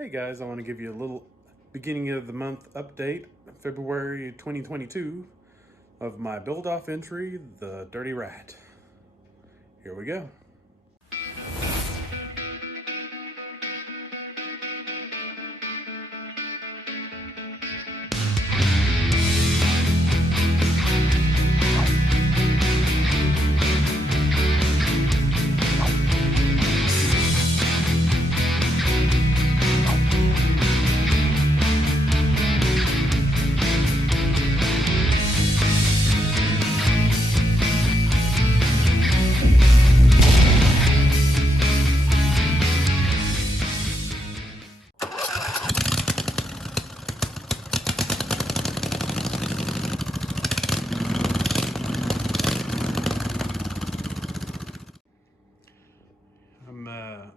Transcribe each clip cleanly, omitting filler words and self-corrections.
Hey guys, I want to give you a little beginning of the month update, February 2022, of my build-off entry, the Dirty Rat. Here we go.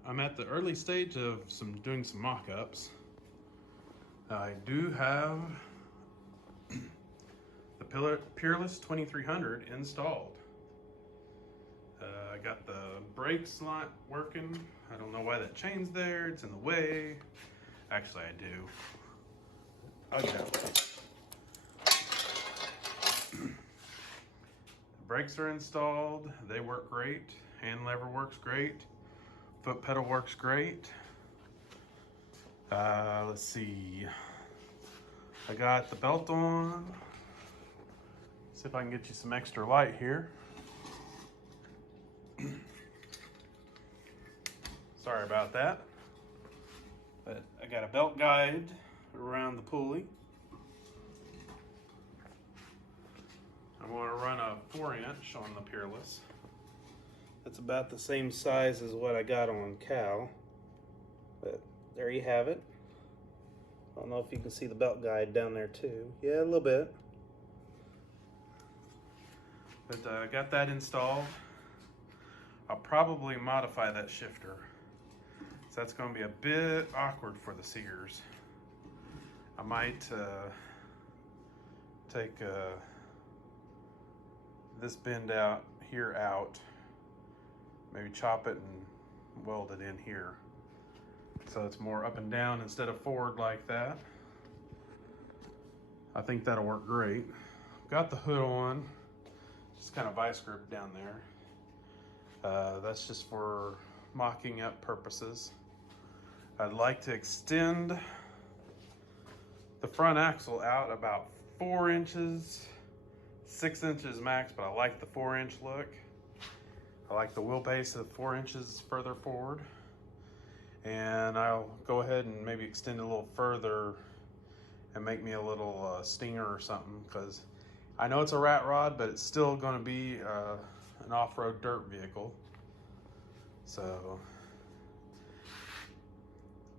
I'm at the early stage of doing some mock-ups. I do have the Peerless 2300 installed. I got the brakes not working. I don't know why that chain's there. It's in the way. Actually, I do. Okay. The brakes are installed. They work great. Hand lever works great. Foot pedal works great. Let's see. I got the belt on. See if I can get you some extra light here. Sorry about that. But I got a belt guide around the pulley. I'm going to run a 4-inch on the Peerless. That's about the same size as what I got on Cal. But there you have it. I don't know if you can see the belt guide down there too. Yeah, a little bit. But I got that installed. I'll probably modify that shifter. So that's going to be a bit awkward for the Sears. I might take this bend out here out. Maybe chop it and weld it in here. So it's more up and down instead of forward like that. I think that'll work great. Got the hood on, just kind of vice grip down there. That's just for mocking up purposes. I'd like to extend the front axle out about 4 inches, 6 inches max, but I like the 4-inch look. I like the wheelbase of 4 inches further forward. And I'll go ahead and maybe extend it a little further and make me a little stinger or something, because I know it's a rat rod, but it's still going to be an off-road dirt vehicle. So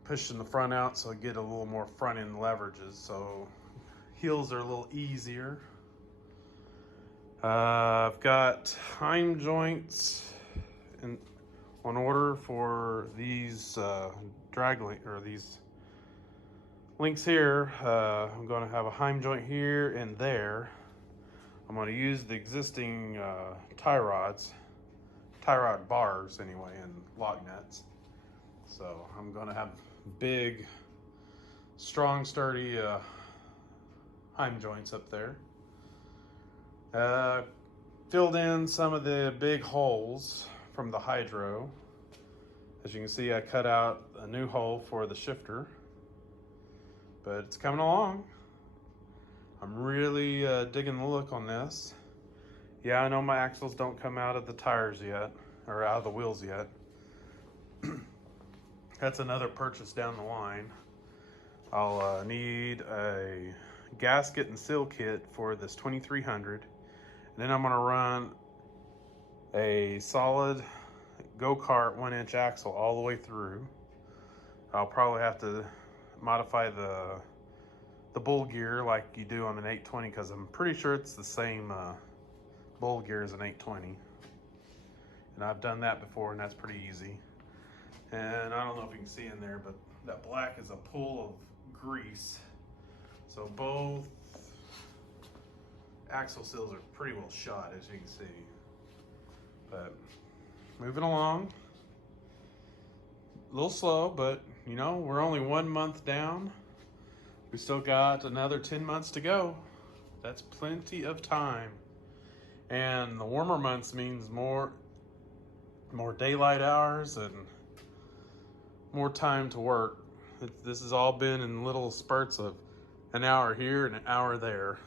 pushing the front out so I get a little more front end leverages, so heels are a little easier. I've got Heim joints on order for these these links here. I'm going to have a Heim joint here and there. I'm going to use the existing tie rod bars anyway, and lock nuts. So I'm going to have big, strong, sturdy Heim joints up there. Filled in some of the big holes from the hydro. As you can see, I cut out a new hole for the shifter, but it's coming along. I'm really digging the look on this. Yeah, I know my axles don't come out of the tires yet, or out of the wheels yet. That's another purchase down the line. I'll need a gasket and seal kit for this 2300. And then I'm going to run a solid go-kart 1-inch axle all the way through. I'll probably have to modify the bull gear like you do on an 820, because I'm pretty sure it's the same bull gear as an 820. And I've done that before, and that's pretty easy. And I don't know if you can see in there, but that black is a pool of grease. So both axle seals are pretty well shot, as you can see. But moving along, a little slow, but you know, we're only 1 month down. We still got another 10 months to go. That's plenty of time. And the warmer months means more daylight hours and more time to work. This has all been in little spurts of an hour here and an hour there.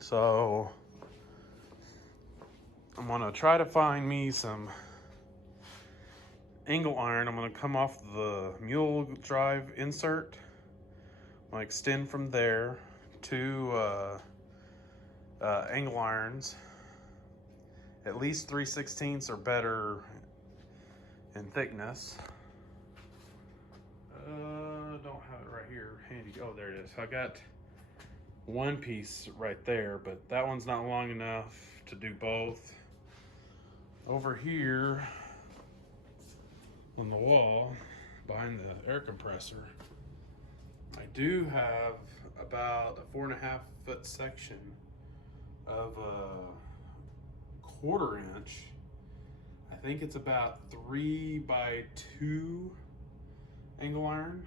So I'm gonna try to find me some angle iron. I'm gonna come off the mule drive insert. I'm gonna extend from there to angle irons, at least 3/16 or better in thickness. Don't have it right here handy. Oh, there it is. I got one piece right there, but that one's not long enough to do both. Over here on the wall behind the air compressor, I do have about a 4.5 foot section of a 1/4 inch. I think it's about 3x2 angle iron.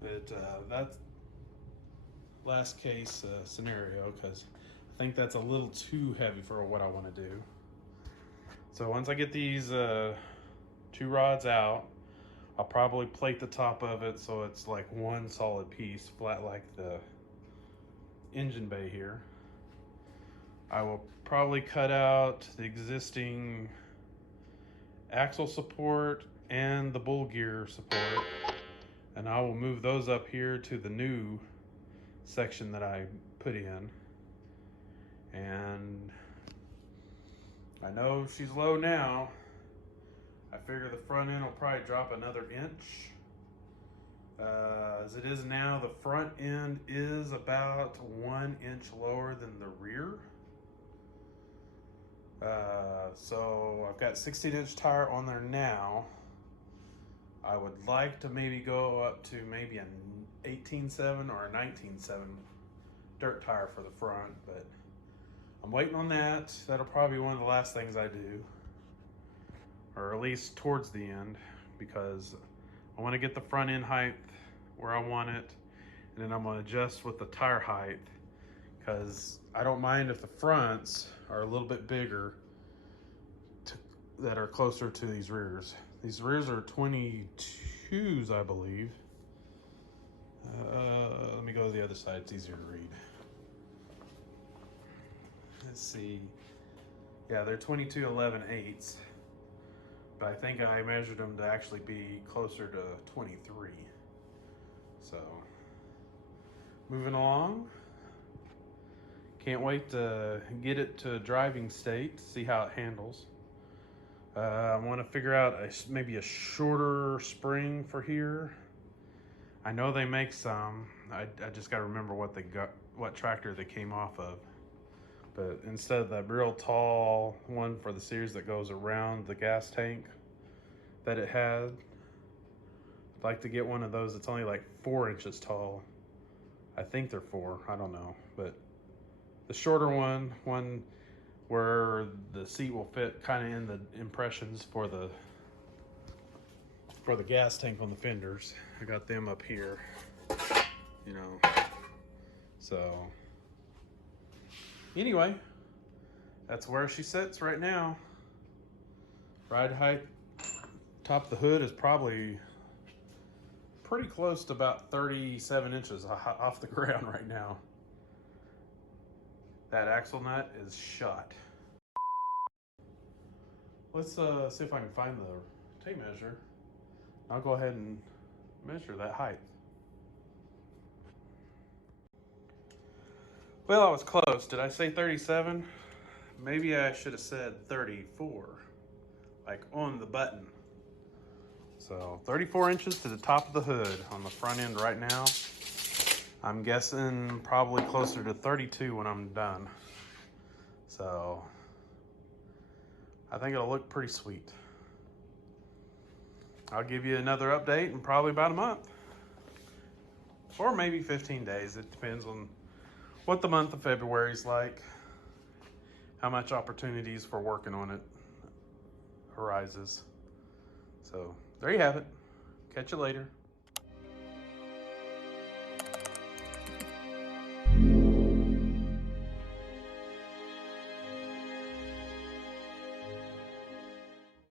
But that's last case scenario, because I think that's a little too heavy for what I want to do. So once I get these 2 rods out, I'll probably plate the top of it so it's like one solid piece, flat like the engine bay here. I will probably cut out the existing axle support and the bull gear support, and I will move those up here to the new section that I put in. And I know she's low now. I figure the front end will probably drop another inch. As it is now, the front end is about 1 inch lower than the rear. So I've got 16-inch tire on there now. I would like to maybe go up to maybe an 18.7 or a 19.7 dirt tire for the front, but I'm waiting on that. That'll probably be one of the last things I do, or at least towards the end, because I want to get the front end height where I want it, and then I'm going to adjust with the tire height, because I don't mind if the fronts are a little bit bigger that are closer to these rears. These rears are 22s, I believe. Let me go to the other side, it's easier to read. Let's see. Yeah, they're 22/11/8s, but I think I measured them to actually be closer to 23. So, moving along. Can't wait to get it to driving state, see how it handles. I want to figure out maybe a shorter spring for here. I know they make some. I just got to remember what tractor they came off of. But instead of that real tall one for the Sears that goes around the gas tank that it had, I'd like to get one of those that's only like 4 inches tall. I think they're 4, I don't know. But the shorter one where the seat will fit kind of in the impressions for the gas tank on the fenders. I got them up here, you know. So anyway, that's where she sits right now. Ride height, top of the hood is probably pretty close to about 37 inches off the ground right now. That axle nut is shot. Let's see if I can find the tape measure. I'll go ahead and measure that height. Well, I was close. Did I say 37? Maybe I should have said 34, like on the button. So 34 inches to the top of the hood on the front end right now. I'm guessing probably closer to 32 when I'm done. So I think it'll look pretty sweet. I'll give you another update in probably about a month, or maybe 15 days. It depends on what the month of February is like, how much opportunities for working on it arises. So there you have it. Catch you later.